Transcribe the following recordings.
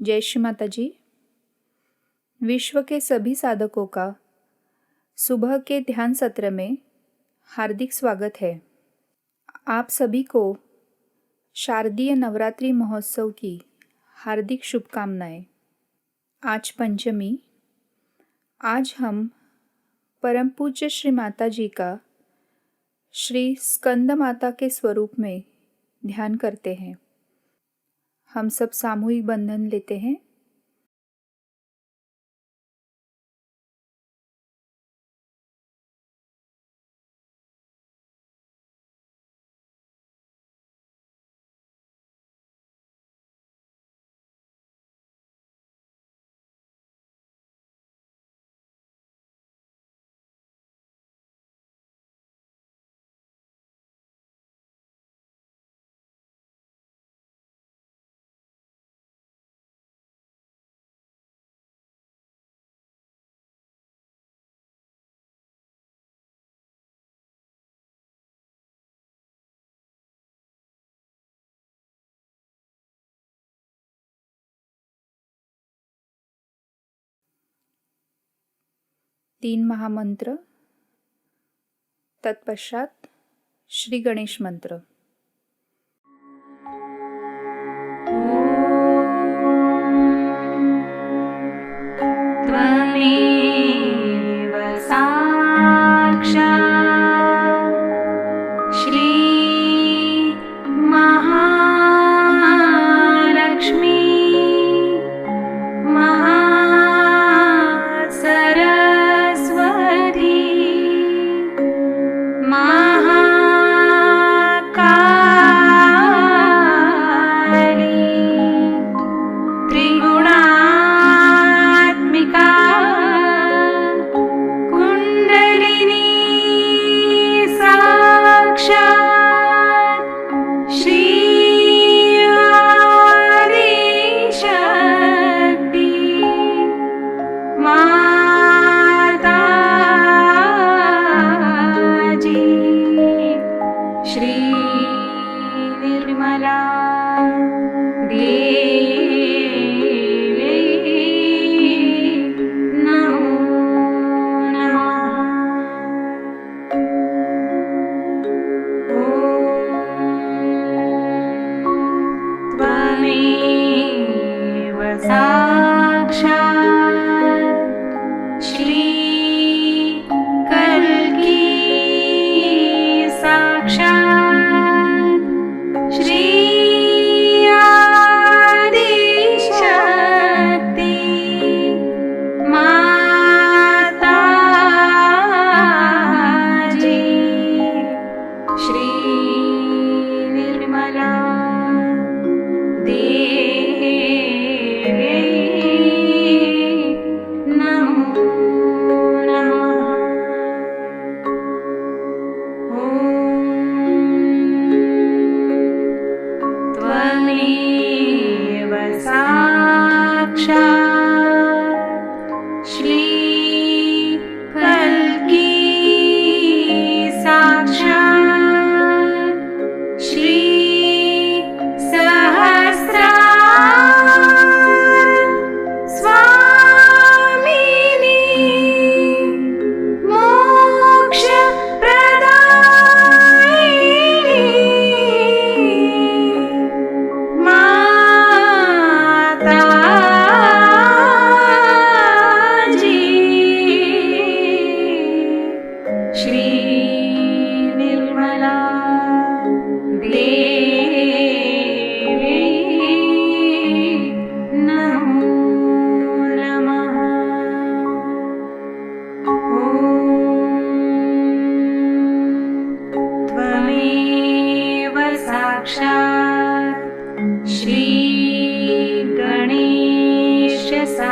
जय श्री माताजी। विश्व के सभी साधकों का सुबह के ध्यान सत्र में हार्दिक स्वागत है। आप सभी को शारदीय नवरात्रि महोत्सव की हार्दिक शुभकामनाएं। आज पंचमी। आज हम परम पूज्य श्री माताजी का श्री स्कंद माता के स्वरूप में ध्यान करते हैं। हम सब सामूहिक बंधन लेते हैं। तीन महामंत्र, तत्पश्चात श्री गणेश मंत्र। त्वमेव साक्षात् श्री महालक्ष्मी सरस्वती महाकाली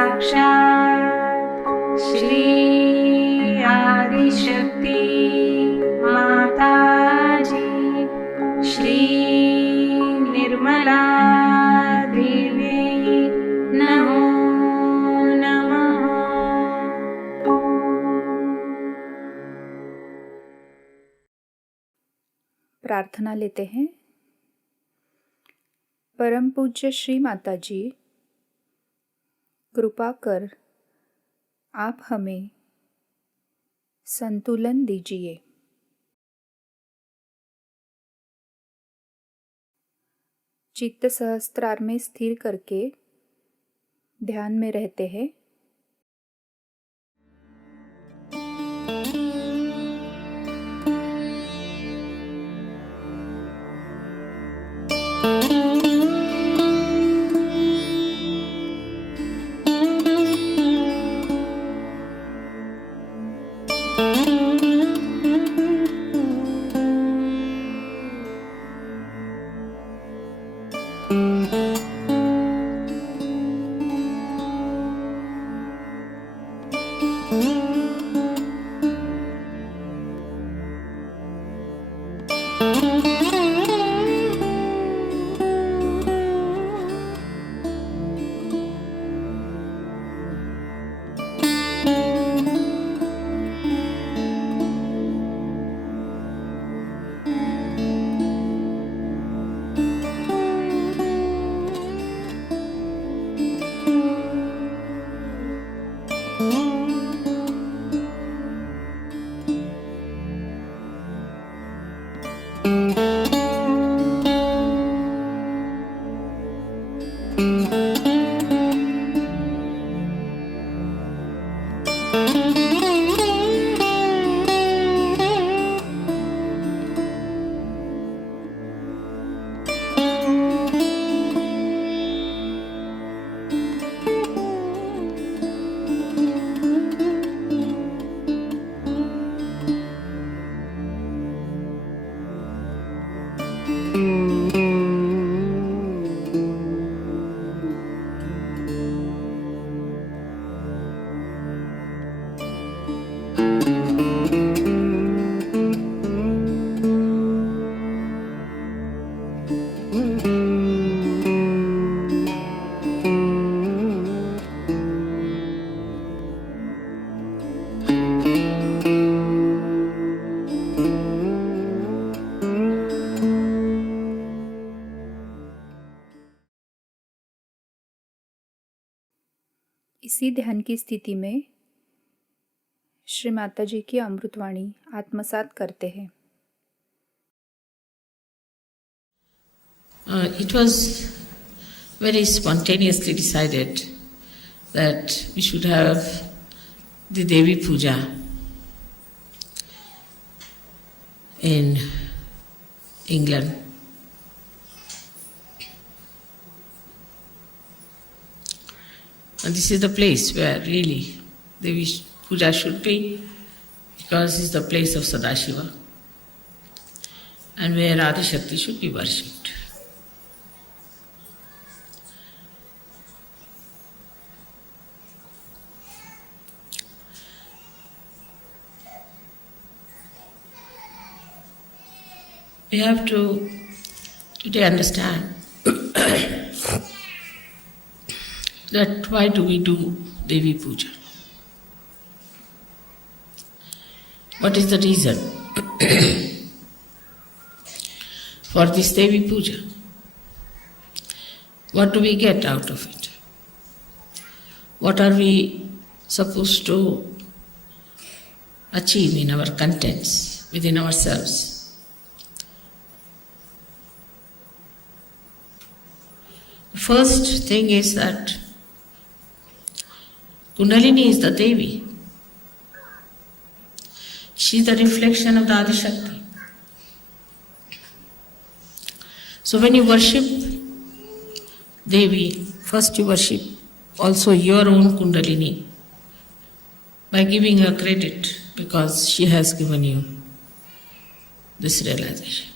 साक्षात् श्री आदिशक्ति माताजी श्री निर्मला देवी नमो नमः। प्रार्थना लेते हैं। परम पूज्य श्री माताजी, कृपा कर आप हमें संतुलन दीजिए। चित्त सहस्त्रार में स्थिर करके ध्यान में रहते हैं। इसी ध्यान की स्थिति में श्री माताजी की अमृतवाणी आत्मसात करते हैं। It was very spontaneously decided that we should have the Devi Puja in England. And this is the place where really Devi Puja should be, because it's the place of Sadashiva and where Adi Shakti should be worshipped. We have to today understand that why do we do Devi Puja? What is the reason for this Devi Puja? What do we get out of it? What are we supposed to achieve in our contents, within ourselves? The first thing is that Kundalini is the Devi. She is the reflection of the Adi Shakti. So when you worship Devi, first you worship also your own Kundalini by giving her credit, because she has given you this realization.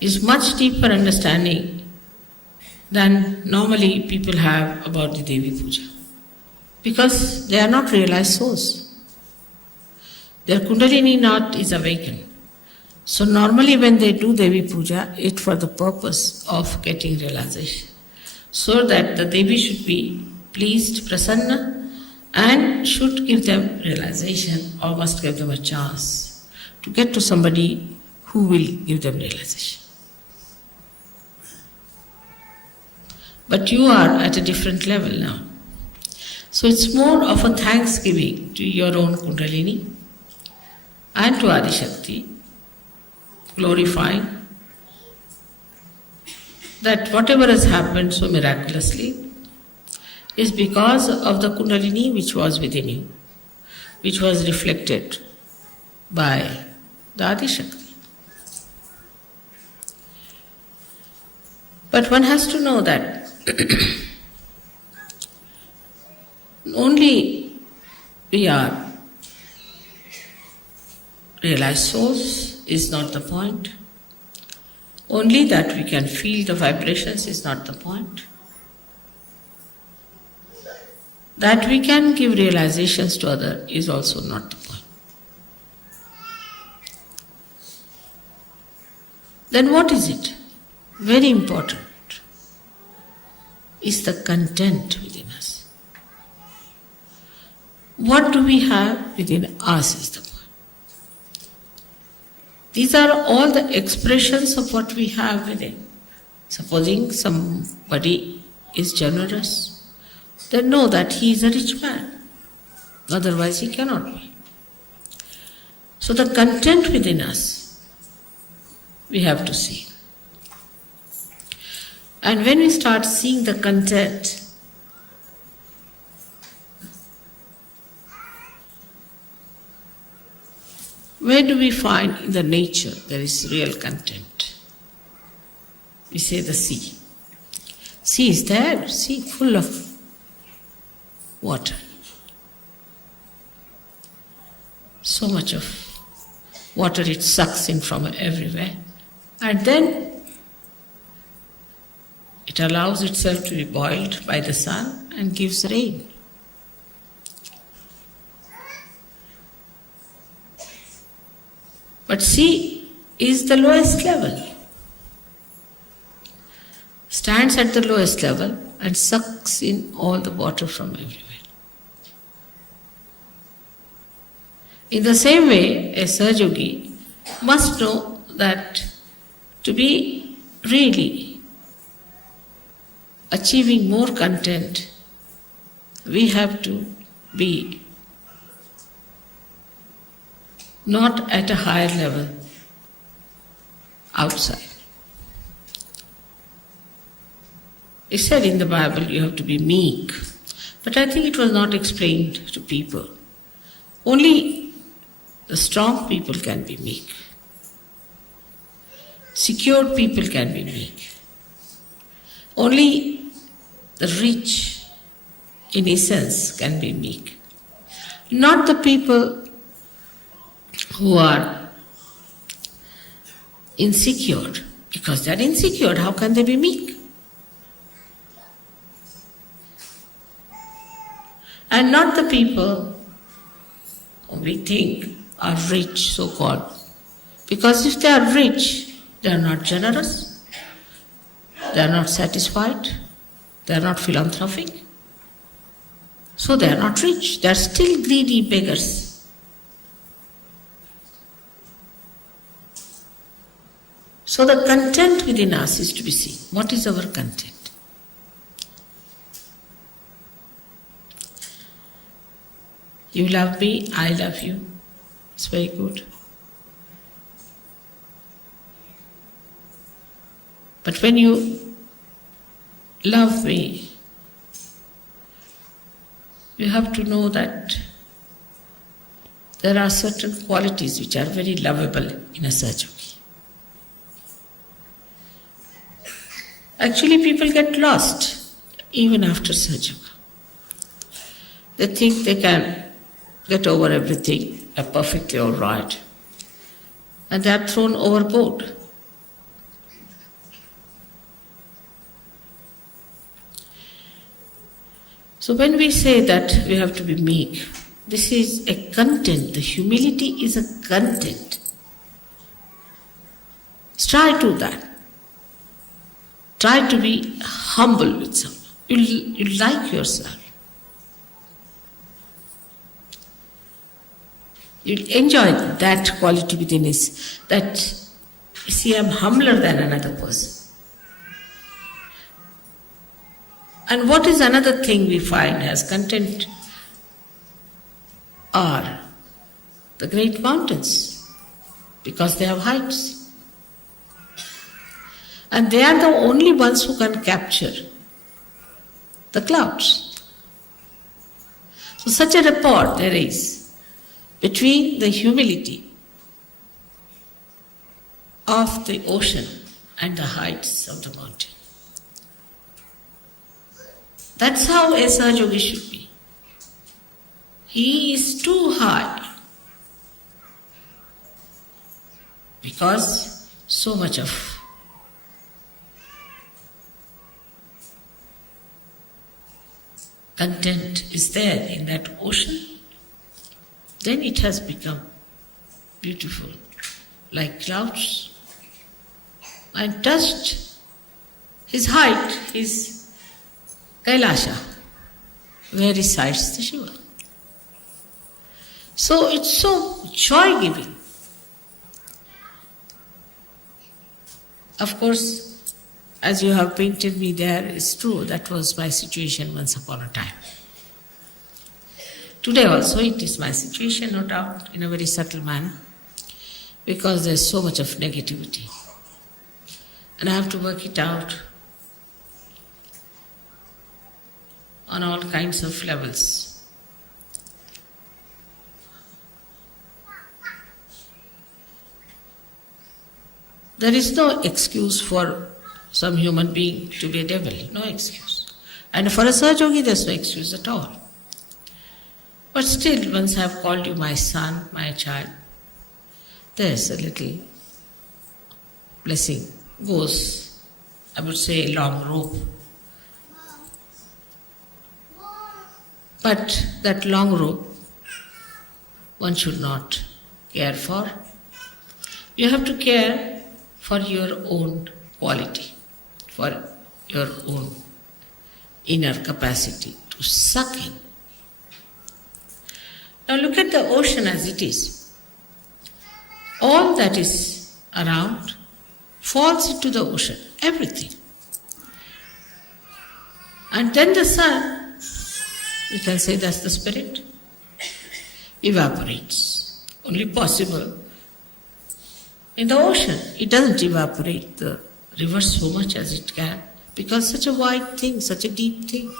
It's much deeper understanding than normally people have about the Devi Puja. Because they are not realized souls. Their Kundalini knot is awakened. So normally when they do Devi Puja, it's for the purpose of getting realization. So that the Devi should be pleased, prasanna, and should give them realization or must give them a chance to get to somebody who will give them realization. But you are at a different level now. So it's more of a thanksgiving to your own Kundalini and to Adi Shakti, glorifying that whatever has happened so miraculously is because of the Kundalini which was within you, which was reflected by the Adi Shakti. But one has to know that only we are realized souls is not the point. Only that we can feel the vibrations is not the point. That we can give realizations to others is also not the point. Then what is it? Very important is the content within us. What do we have within us is the point. These are all the expressions of what we have within. Supposing somebody is generous, then know that he is a rich man. Otherwise he cannot be. So the content within us, we have to see. And when we start seeing the content, where do we find in the nature there is real content? We say the sea. Sea is there, sea full of water. So much of water it sucks in from everywhere. And then it allows itself to be boiled by the sun and gives rain. But sea is the lowest level. Stands at the lowest level and sucks in all the water from everywhere. In the same way, a Sahajayogi must know that to be really achieving more content, we have to be not at a higher level outside. It said in the Bible you have to be meek, but I think it was not explained to people. Only the strong people can be meek. Secured people can be meek. Only the rich, in essence, can be meek. Not the people who are insecure. Because they are insecure, how can they be meek? And not the people who we think are rich, so-called. Because if they are rich, they are not generous, they are not satisfied, they are not philanthropic. So they are not rich, they are still greedy beggars. So the content within us is to be seen. What is our content? You love me, I love you. It's very good. But when you love me, you have to know that there are certain qualities which are very lovable in a Sahajayogi. Actually, people get lost even after Sahajayoga. They think they can get over everything, are perfectly all right, and they are thrown overboard. So when we say that we have to be meek, this is a content. The humility is a content. Try to that. Try to be humble with someone. You'll like yourself. You'll enjoy that quality within us. That, you see, I'm humbler than another person. And what is another thing we find as content are the great mountains, because they have heights. And they are the only ones who can capture the clouds. So such a rapport there is between the humility of the ocean and the heights of the mountain. That's how a Sahaja Yogi should be. He is too high because so much of content is there in that ocean. Then it has become beautiful, like clouds. And touched his height, his Kailasha, where resides the Shiva. So it's so joy-giving. Of course, as you have painted me there, it's true, that was my situation once upon a time. Today also it is my situation, no doubt, in a very subtle manner, because there's so much of negativity. And I have to work it out on all kinds of levels. There is no excuse for some human being to be a devil, no excuse. And for a Sahaja Yogi, there's no excuse at all. But still, once I have called you my son, my child, there's a little blessing. Goes, I would say, a long rope. But that long rope, one should not care for. You have to care for your own quality, for your own inner capacity to suck in. Now look at the ocean as it is. All that is around falls into the ocean, everything. And then the sun, we can say that's the spirit, evaporates. Only possible in the ocean. It doesn't evaporate the river so much as it can, because such a wide thing, such a deep thing,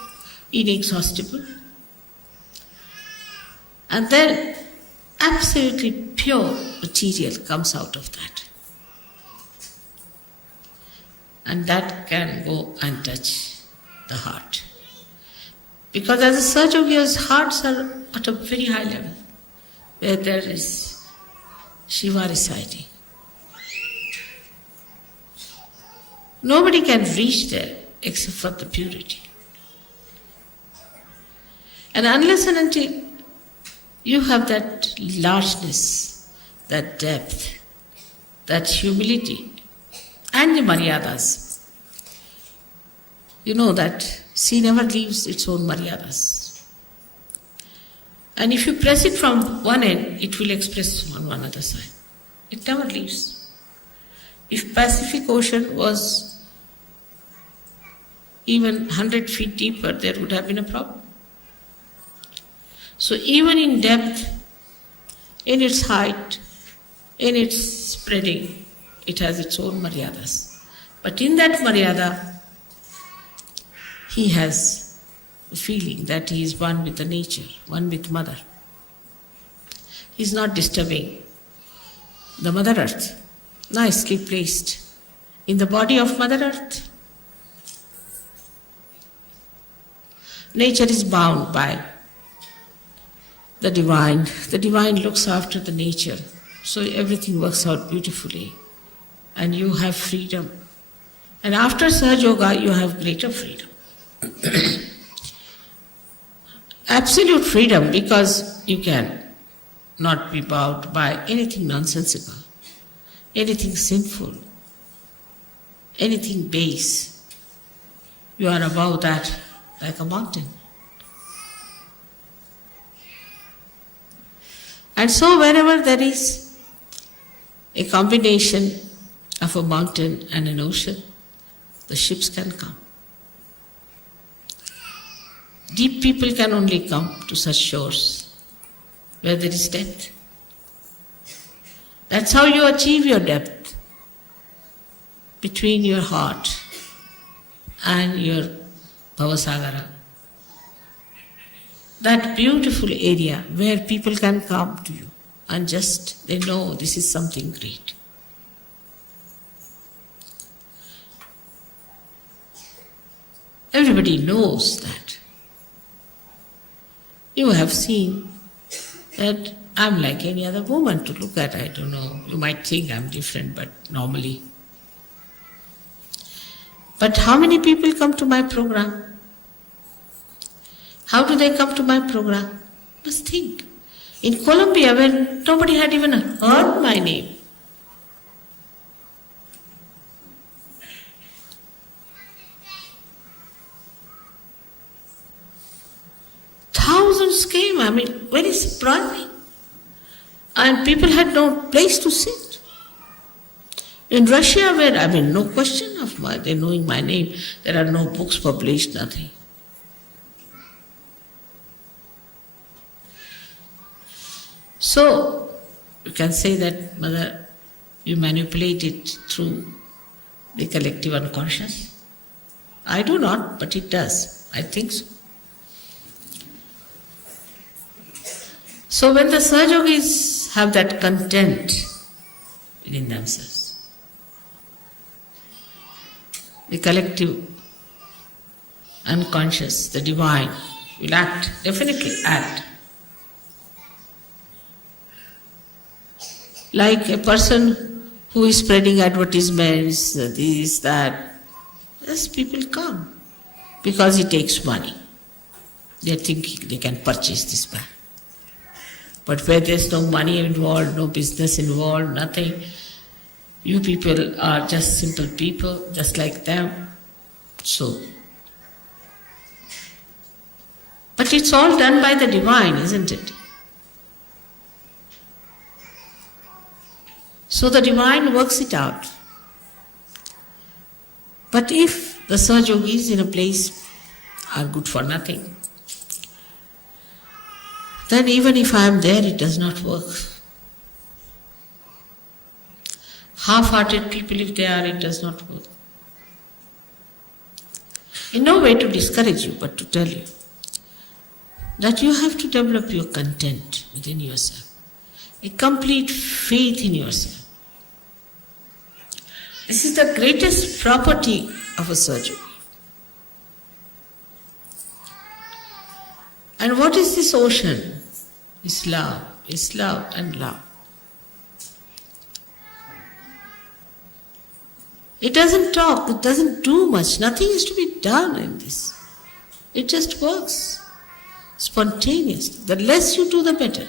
inexhaustible. And then absolutely pure material comes out of that. And that can go and touch the heart. Because as a Sahaja Yogi's hearts are at a very high level, where there is Shiva residing. Nobody can reach there except for the purity. And unless and until you have that largeness, that depth, that humility, and the maryadas, you know that sea never leaves its own maryadas. And if you press it from one end, it will express on one other side. It never leaves. If Pacific Ocean was even 100 feet deeper, there would have been a problem. So even in depth, in its height, in its spreading, it has its own maryadas. But in that maryada, he has a feeling that he is one with the nature, one with Mother. He is not disturbing the Mother Earth, nicely placed in the body of Mother Earth. Nature is bound by the divine. The divine looks after the nature, so everything works out beautifully. And you have freedom. And after Sahaja Yoga, you have greater freedom. absolute freedom, because you can not be bound by anything nonsensical, anything sinful, anything base. You are above that like a mountain. And so wherever there is a combination of a mountain and an ocean, the ships can come. Deep people can only come to such shores where there is depth. That's how you achieve your depth, between your heart and your Bhavasagara. That beautiful area where people can come to you and just they know this is something great. Everybody knows that. You have seen that I'm like any other woman to look at. I don't know, you might think I'm different, but normally. But how many people come to my program? How do they come to my program? Just think. In Colombia, when nobody had even heard my name, thousands came, very surprising. And people had no place to sit. In Russia, where, no question of they knowing my name, there are no books published, nothing. So, you can say that, Mother, you manipulate it through the collective unconscious. I do not, but it does. I think so. So when the Sahajogis have that content within themselves, the collective unconscious, the divine, will act, definitely act. Like a person who is spreading advertisements, this, that, yes, people come because he takes money. They think they can purchase this bag. But where there's no money involved, no business involved, nothing, you people are just simple people, just like them. So, but it's all done by the divine, isn't it? So the divine works it out. But if the Sahajogis in a place are good for nothing, then even if I am there, it does not work. Half-hearted people, if they are, it does not work. In no way to discourage you, but to tell you that you have to develop your content within yourself, a complete faith in yourself. This is the greatest property of a Sahajayogi. And what is this ocean? It's love and love. It doesn't talk, it doesn't do much, nothing is to be done in this. It just works spontaneously. The less you do, the better.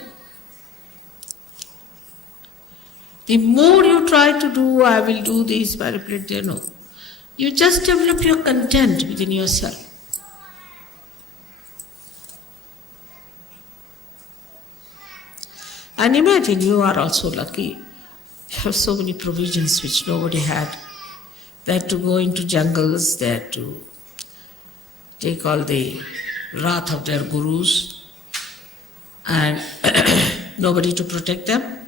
The more you try to do, I will do this, manipulate there, no. You just develop your content within yourself. And imagine you are also lucky. You have so many provisions which nobody had. They had to go into jungles, they had to take all the wrath of their gurus and nobody to protect them.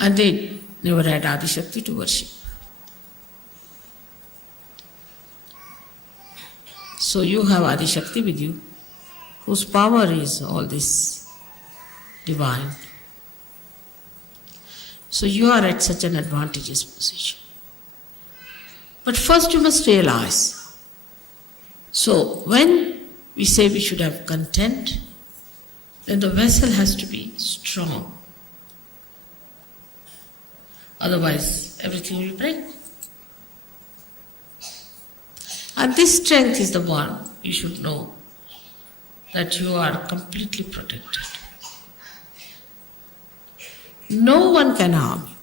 And they never had Adi Shakti to worship. So you have Adi Shakti with you, whose power is all this divine. So you are at such an advantageous position. But first you must realize. So when we say we should have content, then the vessel has to be strong. Otherwise, everything will break. And this strength is the one you should know that you are completely protected. No one can harm you.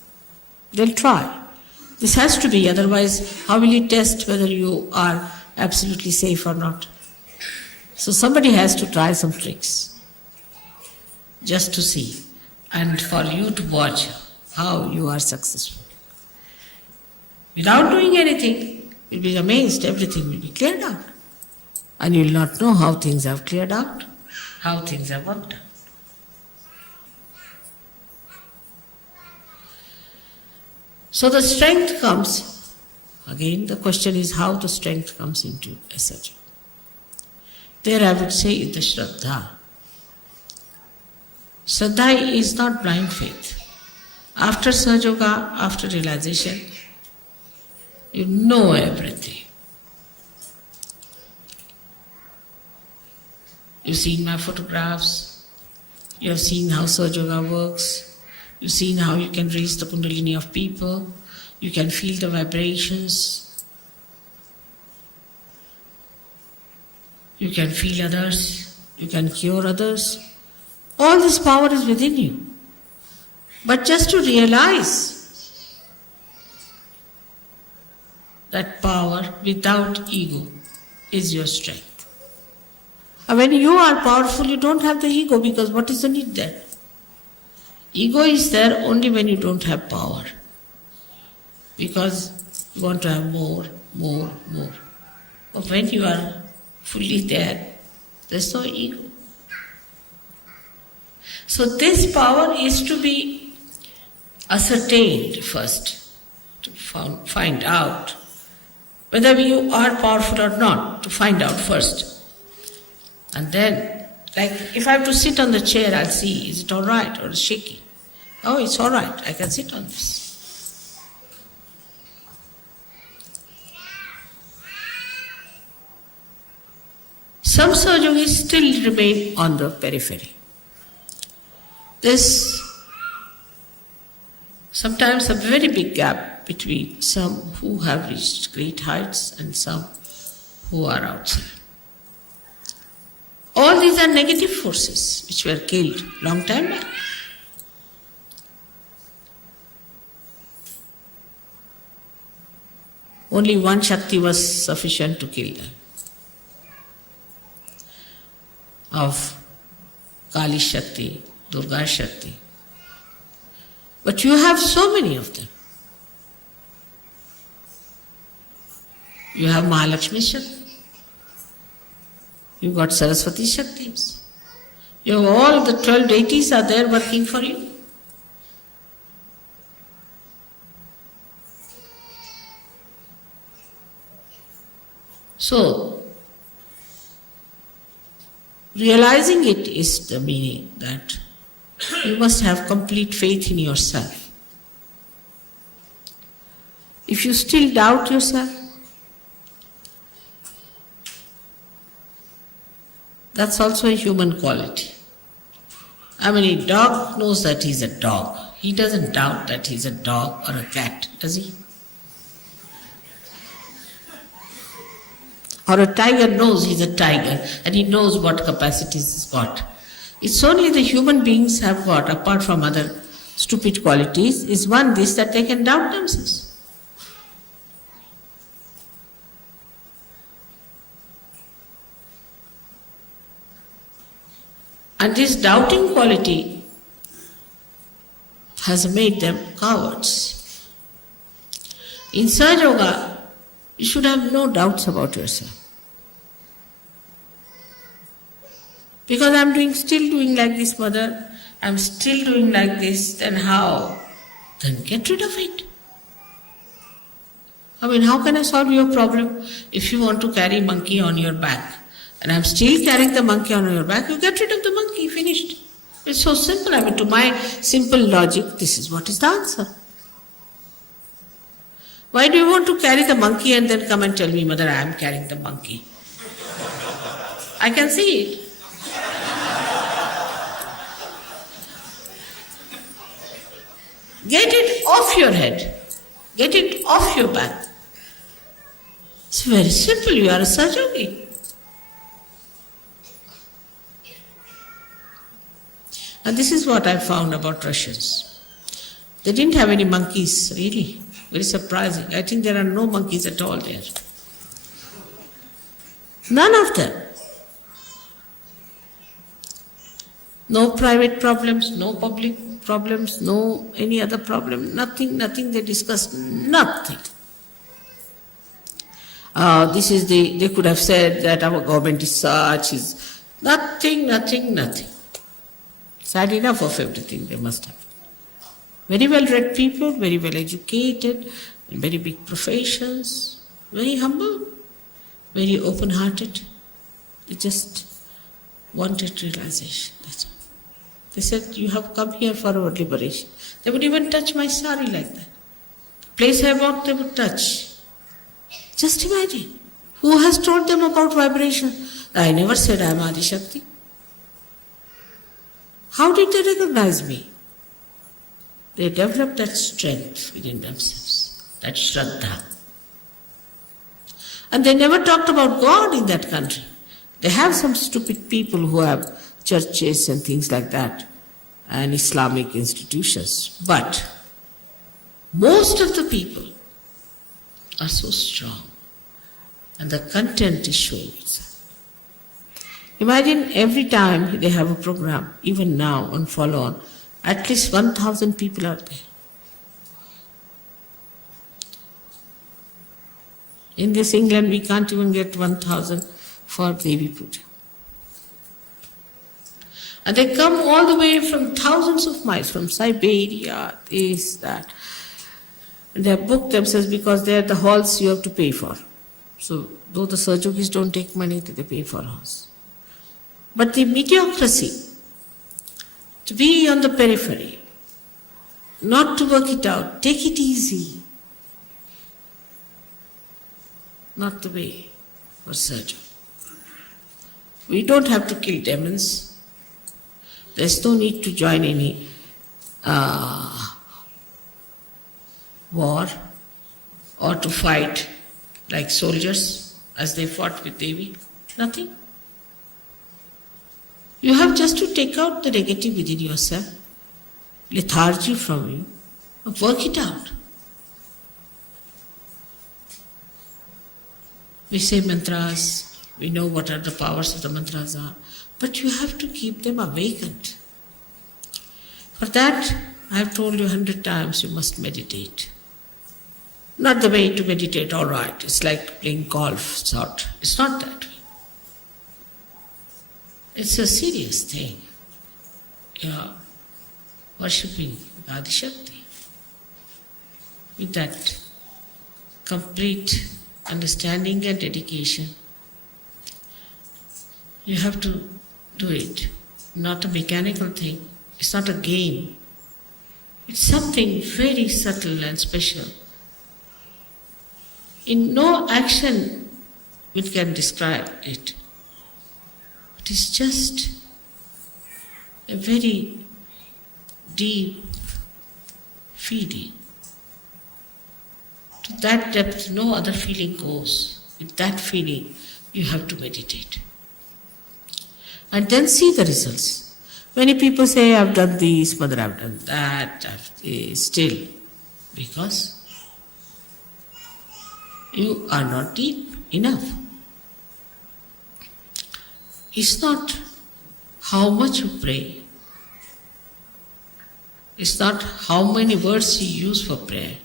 They'll try. This has to be, otherwise how will you test whether you are absolutely safe or not? So somebody has to try some tricks just to see and for you to watch how you are successful. Without doing anything, you'll be amazed, everything will be cleared out. And you'll not know how things have cleared out, how things have worked out. So the strength comes, again the question is how the strength comes into a Sahaja. There I would say the Shraddha. Shraddha is not blind faith. After Sahajayoga, after realization, you know everything. You've seen my photographs, you have seen how Sahajayoga works, you've seen how you can raise the kundalini of people, you can feel the vibrations, you can feel others, you can cure others. All this power is within you. But just to realize that power without ego is your strength. And when you are powerful, you don't have the ego, because what is the need there? Ego is there only when you don't have power. Because you want to have more. But when you are fully there, there's no ego. So this power is to be ascertained first, to find out whether you are powerful or not, to find out first. And then, like if I have to sit on the chair, I'll see, is it all right or is it shaky? Oh, it's all right, I can sit on this. Some Sahajayogis still remain on the periphery. There's sometimes a very big gap between some who have reached great heights and some who are outside. All these are negative forces which were killed long time back. Only one Shakti was sufficient to kill them. Of Kali Shakti, Durga Shakti. But you have so many of them. You have Mahalakshmi Shakti. You got Saraswati Shaktis. You have all the 12 deities are there working for you. So, realizing it is the meaning that you must have complete faith in yourself. If you still doubt yourself, that's also a human quality. I mean, a dog knows that he's a dog. He doesn't doubt that he's a dog or a cat, does he? Or a tiger knows he's a tiger and he knows what capacities he's got. It's only the human beings have got, apart from other stupid qualities, is one this that they can doubt themselves. And this doubting quality has made them cowards. In Sahajayoga, you should have no doubts about yourself. Because I'm still doing like this, mother, I'm still doing like this, then how? Then get rid of it. I mean, how can I solve your problem? If you want to carry monkey on your back, and I'm still carrying the monkey on your back, you get rid of the monkey, finished. It's so simple. I mean, to my simple logic, this is what is the answer. Why do you want to carry the monkey and then come and tell me, mother, I am carrying the monkey? I can see it. Get it off your head. Get it off your back. It's very simple. You are a Sahajayogi. And this is what I found about Russians. They didn't have any monkeys, really. Very surprising. I think there are no monkeys at all there. None of them. No private problems, no public problems, no any other problem, nothing they discuss, nothing. They could have said that our government is such, is nothing. Sad enough of everything they must have. Very well read people, very well educated, in very big professions, very humble, very open hearted. They just wanted realization. That's all. They said, you have come here for our liberation. They would even touch my sari like that. Place I walked, they would touch. Just imagine. Who has told them about vibration? I never said I am Adi Shakti. How did they recognize me? They developed that strength within themselves, that Shraddha. And they never talked about God in that country. They have some stupid people who have churches and things like that, and Islamic institutions. But most of the people are so strong, and the content is showing itself. Imagine every time they have a program, even now on follow-on, at least 1,000 people are there. In this England, we can't even get 1,000 for Devi Puja. And they come all the way from thousands of miles, from Siberia, this, that. And they have booked themselves because they are the halls you have to pay for. So, though the Sahajogis don't take money, they pay for halls. But the mediocrity, to be on the periphery, not to work it out, take it easy, not the way for Sahaja. We don't have to kill demons. There's no need to join any war or to fight like soldiers as they fought with Devi. Nothing. You have just to take out the negative within yourself, lethargy from you, and work it out. We say mantras, we know what are the powers of the mantras are, but you have to keep them awakened. For that, I have told you 100 times, you must meditate. Not the way to meditate, all right, it's like playing golf, sort. It's not that way. It's a serious thing. You are worshipping Adi Shakti with that complete understanding and dedication. You have to do it, not a mechanical thing. It's not a game. It's something very subtle and special. In no action we can describe it. It is just a very deep feeling. To that depth, no other feeling goes. With that feeling, you have to meditate. And then see the results. Many people say, I've done this, mother, I've done that, still. Because you are not deep enough. It's not how much you pray. It's not how many words you use for prayer.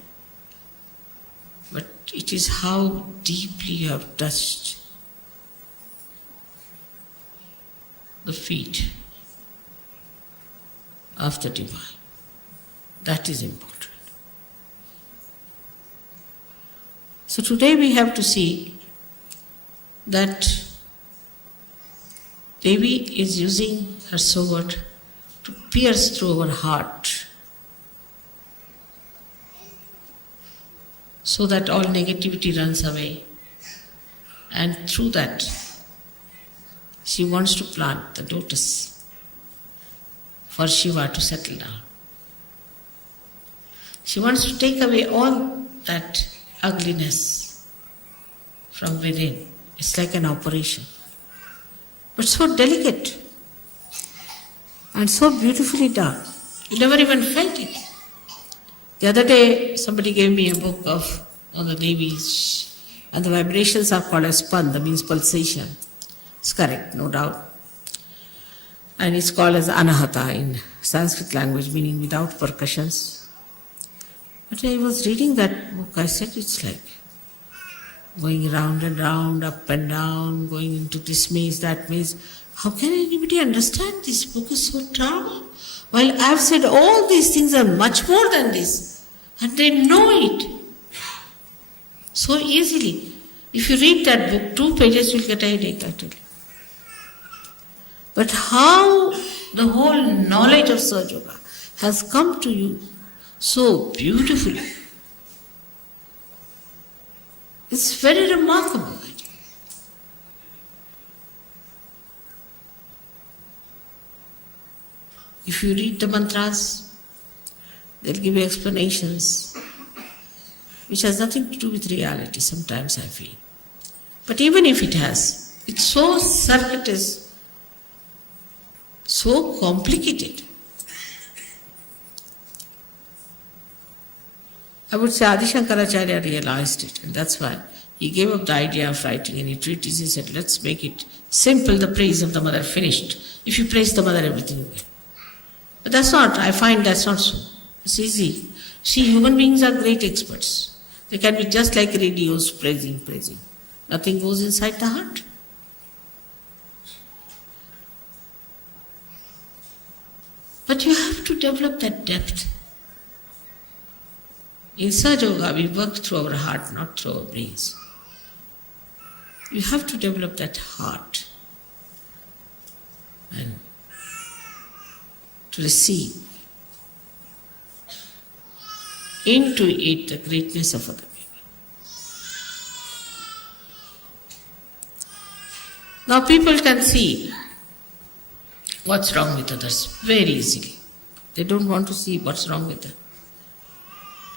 But it is how deeply you have touched the feet of the divine. That is important. So today we have to see that Devi is using her sword to pierce through our heart so that all negativity runs away. And through that, she wants to plant the lotus for Shiva to settle down. She wants to take away all that ugliness from within. It's like an operation, but so delicate. and so beautifully done. You never even felt it. The other day, somebody gave me a book on the Devis, and the vibrations are called as span, that means pulsation. It's correct, no doubt. And it's called as anahata in Sanskrit language, meaning without percussions. But I was reading that book, I said it's like going round and round, up and down, going into this maze, that maze. How can anybody understand this book is so drama? While I have said all these things are much more than this, and they know it so easily. If you read that book, 2 pages, you'll get a headache, I tell you. But how the whole knowledge of Sahaja has come to you so beautifully. It's very remarkable. If you read the mantras, they'll give you explanations, which has nothing to do with reality, sometimes I feel. But even if it has, it's so circuitous, so complicated. I would say Adi Shankaracharya realized it, and that's why he gave up the idea of writing any treatise. He said, let's make it simple, the praise of the mother, finished. If you praise the mother, everything will. But that's not, I find that's not so. It's easy. See, human beings are great experts. They can be just like radios, praising. Nothing goes inside the heart. But you have to develop that depth. In Sahaja, we work through our heart, not through our brains. You have to develop that heart and to receive into it the greatness of other people. Now people can see what's wrong with others very easily. They don't want to see what's wrong with them.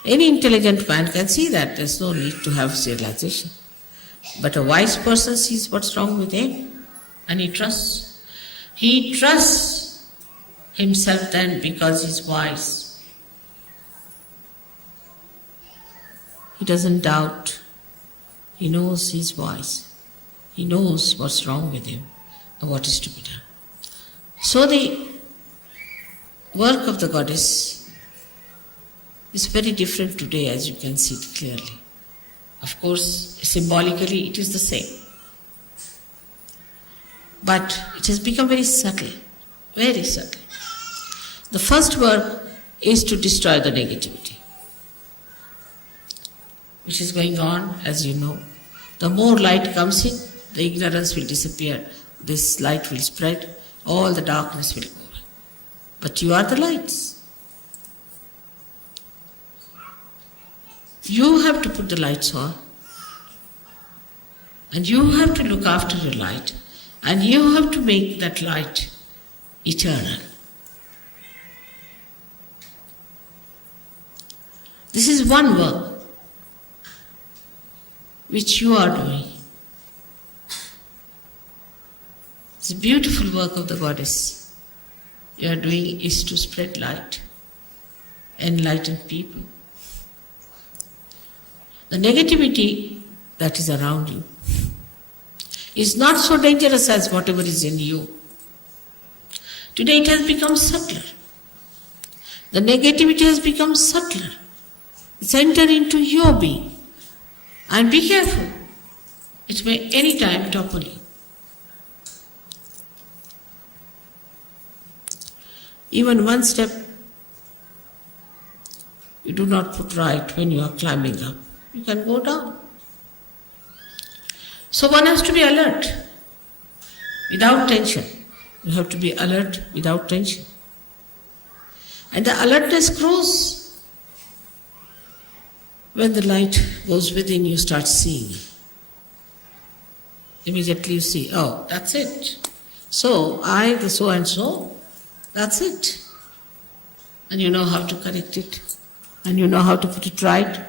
Any intelligent man can see that there's no need to have realization. But a wise person sees what's wrong with him and he trusts. He trusts himself then because he's wise. He doesn't doubt. He knows he's wise. He knows what's wrong with him and what is to be done. So the work of the goddess is very different today, as you can see it clearly. Of course, symbolically it is the same. But it has become very subtle, very subtle. The first work is to destroy the negativity, which is going on, as you know. The more light comes in, the ignorance will disappear. This light will spread, all the darkness will go away. But you are the lights. You have to put the lights on, and you have to look after your light, and you have to make that light eternal. This is one work which you are doing. It's a beautiful work of the goddess. You are doing is to spread light, enlighten people. The negativity that is around you is not so dangerous as whatever is in you. Today it has become subtler. The negativity has become subtler. It's entered into your being. And be careful. It may any time topple you. Even one step you do not put right when you are climbing up, you can go down. So one has to be alert without tension. You have to be alert without tension. And the alertness grows when the light goes within, you start seeing. Immediately you see, oh, that's it. So I, the so and so, that's it. And you know how to correct it. And you know how to put it right.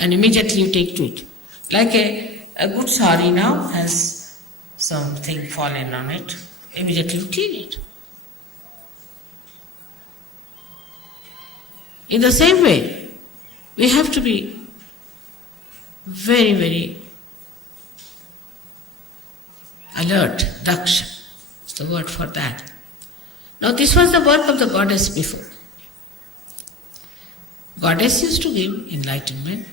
And immediately you take to it. Like a good sari now has something fallen on it. Immediately you clean it. In the same way, we have to be very, very alert. Daksha is the word for that. Now this was the work of the goddess before. Goddess used to give enlightenment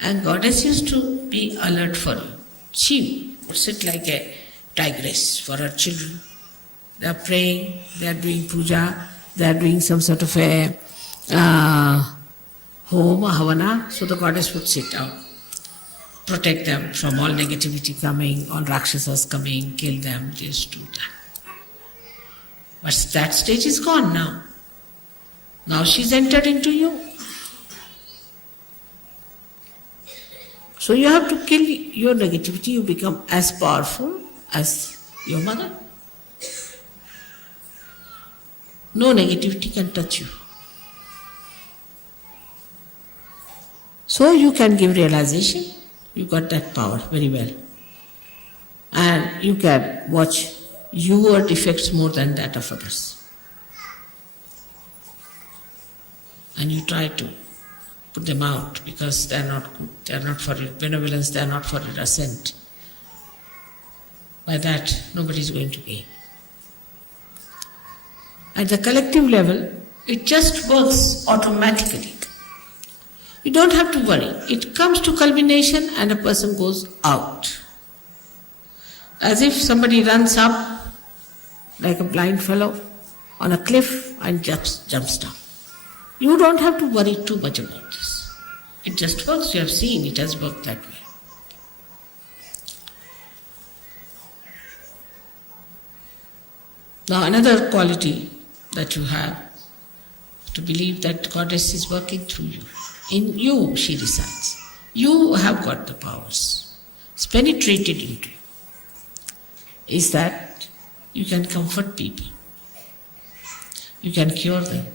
and goddess used to be alert for you. She would sit like a tigress for her children. They are praying, they are doing puja, they are doing some sort of a home, a havana, so the goddess would sit down, protect them from all negativity coming, all rakshasas coming, kill them, they used to do that. But that stage is gone now. Now she's entered into you. So you have to kill your negativity, you become as powerful as your mother. No negativity can touch you. So you can give realization, you got that power very well. And you can watch your defects more than that of others. And you try to put them out because they are not good, they are not for your benevolence, they are not for your ascent. By that, nobody is going to gain. At the collective level, it just works automatically. You don't have to worry. It comes to culmination and a person goes out. As if somebody runs up like a blind fellow on a cliff and jumps down. You don't have to worry too much about this. It just works. You have seen it has worked that way. Now another quality that you have, to believe that Goddess is working through you. In you she resides. You have got the powers. It's penetrated into you. Is that you can comfort people. You can cure them.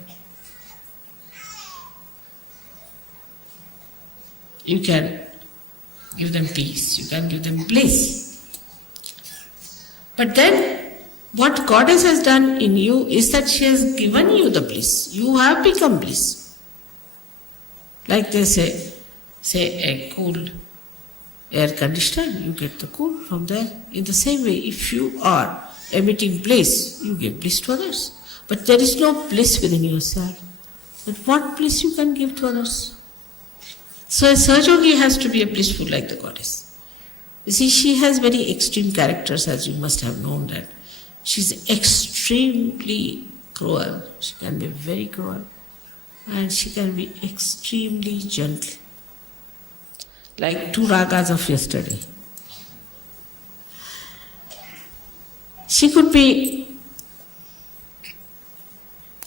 You can give them peace. You can give them bliss. But then what Goddess has done in you is that she has given you the bliss. You have become bliss. Like they say a cool air conditioner, you get the cool from there. In the same way, if you are emitting bliss, you give bliss to others. But there is no bliss within yourself. But what bliss you can give to others? So a Sahajayogi has to be a blissful like the Goddess. You see, she has very extreme characters, as you must have known that. She's extremely cruel. She can be very cruel. And she can be extremely gentle. Like two ragas of yesterday. She could be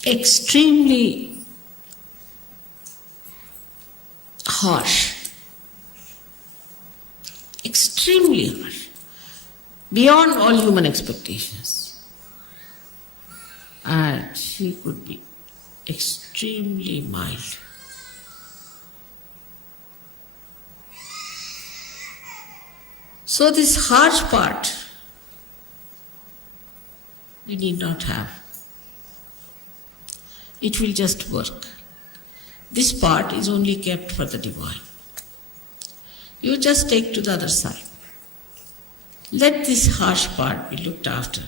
extremely harsh. Extremely harsh. Beyond all human expectations. And she could be extremely mild. So this harsh part you need not have. It will just work. This part is only kept for the divine. You just take to the other side. Let this harsh part be looked after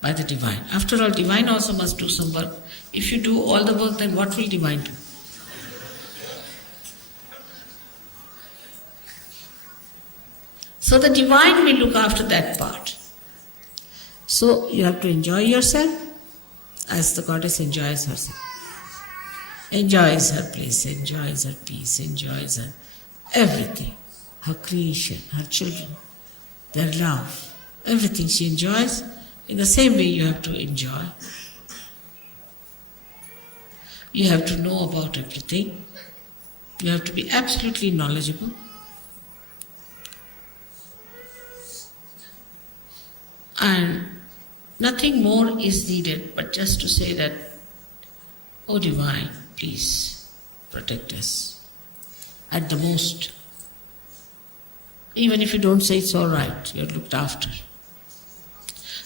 by the divine. After all, divine also must do some work. If you do all the work, then what will divine do? So the divine will look after that part. So you have to enjoy yourself as the Goddess enjoys herself. Enjoys her place, enjoys her peace, enjoys her everything. Her creation, her children, their love, everything she enjoys. In the same way you have to enjoy. You have to know about everything. You have to be absolutely knowledgeable. And nothing more is needed but just to say that, oh Divine, please protect us at the most. Even if you don't say it's all right, you're looked after.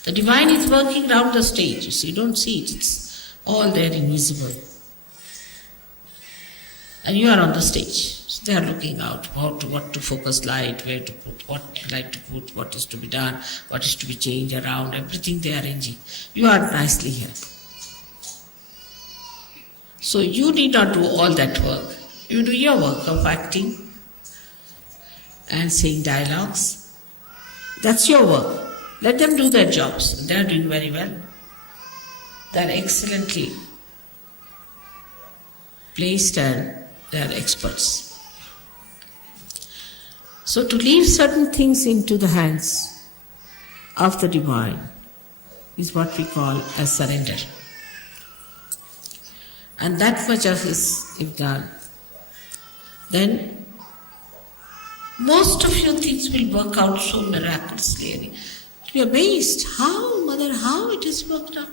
The divine is working round the stage. You see, you don't see it. It's all there invisible. and you are on the stage. So they are looking out what to focus light, where to put, what light to put, what is to be done, what is to be changed around, everything they are arranging. You are nicely here. So you need not do all that work. You do your work of acting and saying dialogues. That's your work. Let them do their jobs. They are doing very well. They are excellently placed and they are experts. So to leave certain things into the hands of the divine is what we call as surrender. And that much of is if done, then most of your things will work out so miraculously. You're amazed how it has worked out.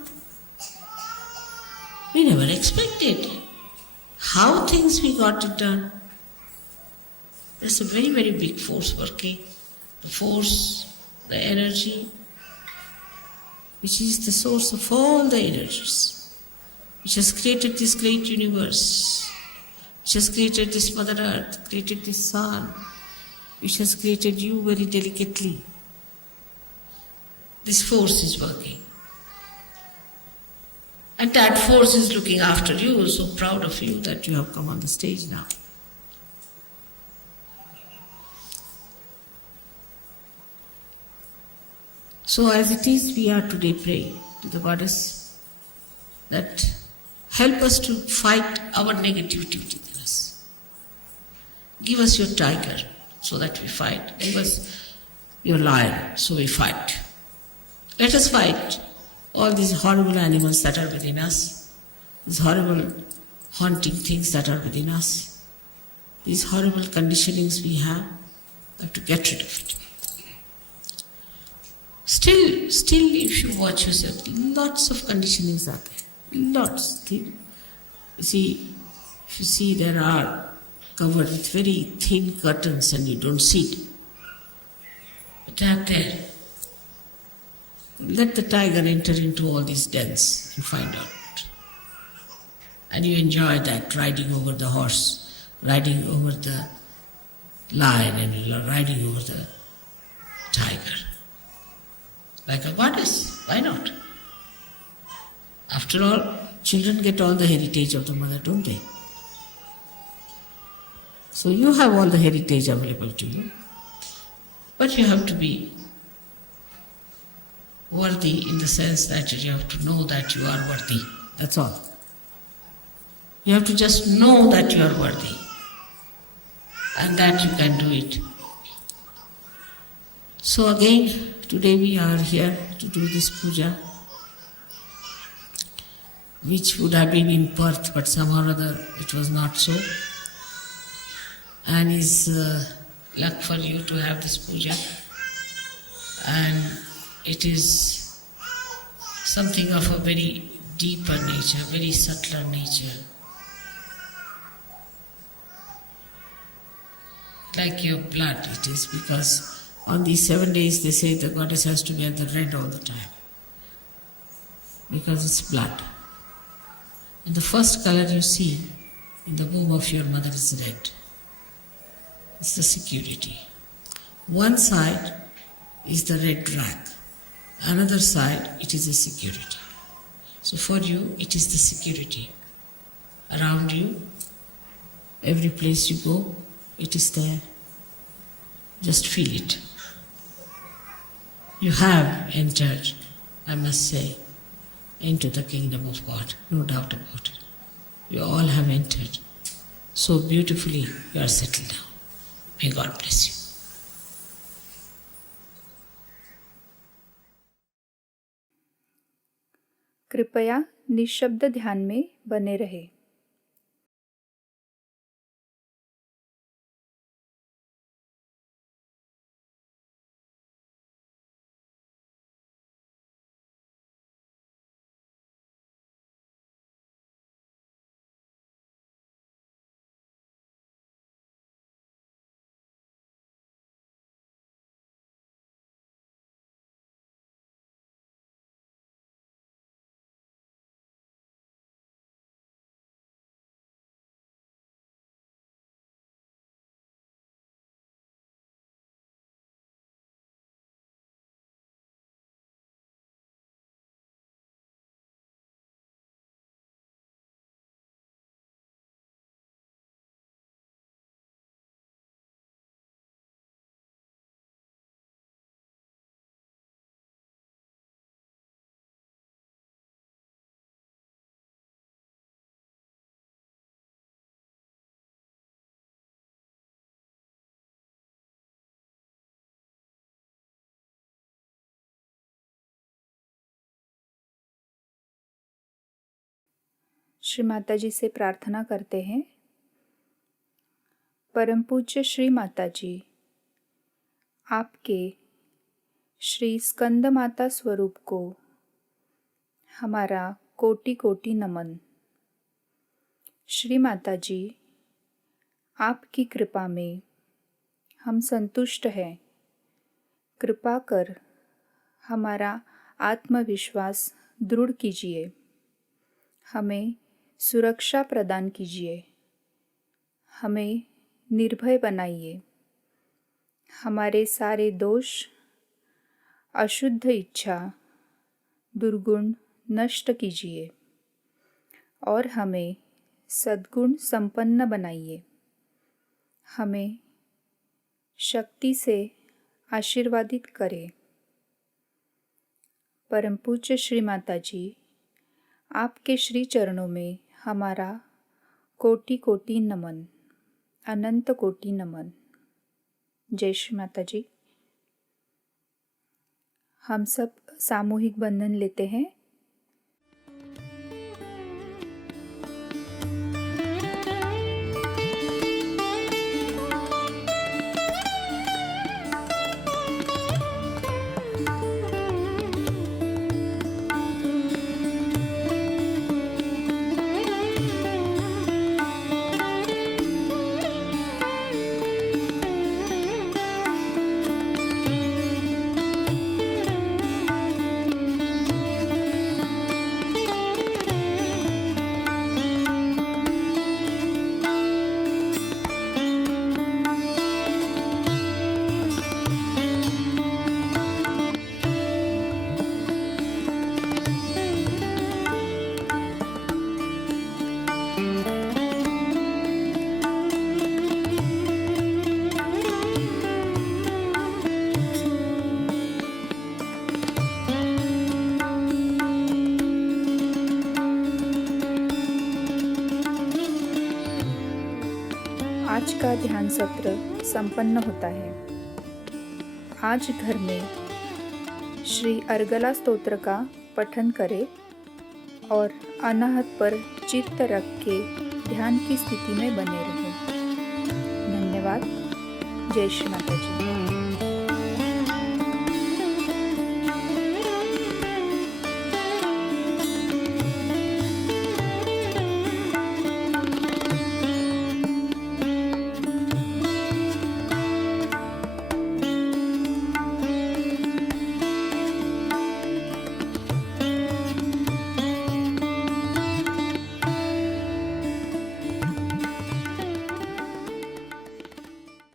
We never expected how things we got it done. There's a very, very big force working. The force, the energy, which is the source of all the energies, which has created this great universe, which has created this Mother Earth, created this sun, which has created you very delicately. This force is working. And that force is looking after you, so proud of you that you have come on the stage now. So as it is, we are today praying to the Goddess that help us to fight our negativity within us. Give us your tiger so that we fight. Give us your lion so we fight. Let us fight all these horrible animals that are within us, these horrible haunting things that are within us, these horrible conditionings we have to get rid of it. Still, if you watch yourself, lots of conditionings are there. Lots. You see, if you see, there are covered with very thin curtains and you don't see it. But they are there. Let the tiger enter into all these dens and find out. And you enjoy that, riding over the horse, riding over the lion and riding over the tiger. Like a goddess, why not? After all, children get all the heritage of the mother, don't they? So you have all the heritage available to you. But you have to be worthy in the sense that you have to know that you are worthy. That's all. You have to just know that you are worthy and that you can do it. So again, today we are here to do this puja, which would have been in Perth, but somehow or other it was not so. And is luck for you to have this puja. And it is something of a very deeper nature, very subtler nature. Like your blood it is, because on these 7 days they say the goddess has to wear the red all the time. Because it's blood. And the first color you see in the womb of your mother is red. It's the security. One side is the red rag. Another side, it is the security. So for you, it is the security. Around you, every place you go, it is there. Just feel it. You have entered, I must say, into the kingdom of God, no doubt about it. You all have entered. So beautifully, you are settled down. May God bless you. कृपया निःशब्द ध्यान में बने रहे। श्री माताजी से प्रार्थना करते हैं। परम पूज्य श्री माताजी, आपके श्री स्कंद माता स्वरूप को हमारा कोटि कोटि नमन। श्री माताजी, आपकी कृपा में हम संतुष्ट हैं। कृपा कर हमारा आत्मविश्वास दृढ़ कीजिए, हमें सुरक्षा प्रदान कीजिए, हमें निर्भय बनाइए, हमारे सारे दोष, अशुद्ध इच्छा, दुर्गुण नष्ट कीजिए और हमें सद्गुण संपन्न बनाइए। हमें शक्ति से आशीर्वादित करें। परम पूज्य श्री माताजी, आपके श्री चरणों में हमारा कोटि कोटि नमन, अनंत कोटि नमन। जय श्री माताजी। हम सब सामूहिक बंधन लेते हैं। आज का ध्यान सत्र संपन्न होता है। आज घर में श्री अर्गला स्तोत्र का पठन करें और अनाहत पर चित्त रख के ध्यान की स्थिति में बने रहें। धन्यवाद। जय श्री माता जी।